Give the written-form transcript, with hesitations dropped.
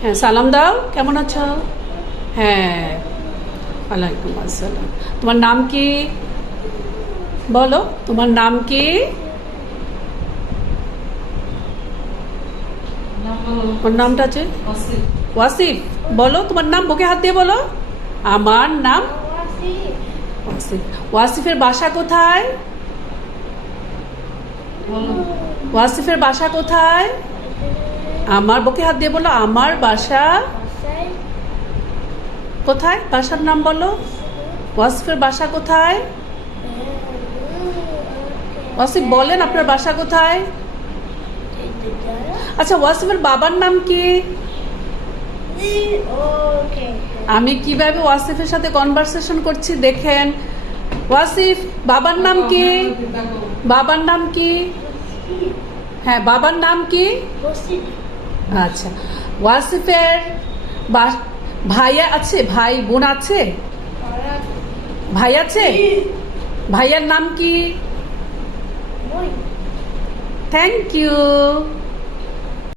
হ্যাঁ, সালাম দাও। কেমন আছো? হ্যাঁ, ওয়ালাইকুম আসসালাম। তোমার নাম কি? বলো, তোমার নাম কি? ওর নামটা আছে ওয়াসিফ। বলো তোমার নাম, বুকে হাত দিয়ে বলো। আমার নাম ওয়াসিফ। ওয়াসিফের বাসা কোথায়? ওয়াসিফের বাসা কোথায়? আমার বুকে হাত দিয়ে বলো, আমার বাসা কোথায়? বাসার নাম বলো। ওয়াসিফের বাসা কোথায়? ওয়াসিফ বলেন আপনার বাসা কোথায়? আচ্ছা, ওয়াসিফের বাবার নাম কি? আমি কিভাবে ওয়াসিফের সাথে কনভারসেশন করছি দেখেন। ওয়াসিফ, বাবার নাম কি? বাবার নাম কি? হ্যাঁ, বাবার নাম কি? আচ্ছা, ওয়াসিফের ভাইয়া আছে? ভাই বোন আছে? ভাই আছে? ভাইয়ার নাম কি? Thank you.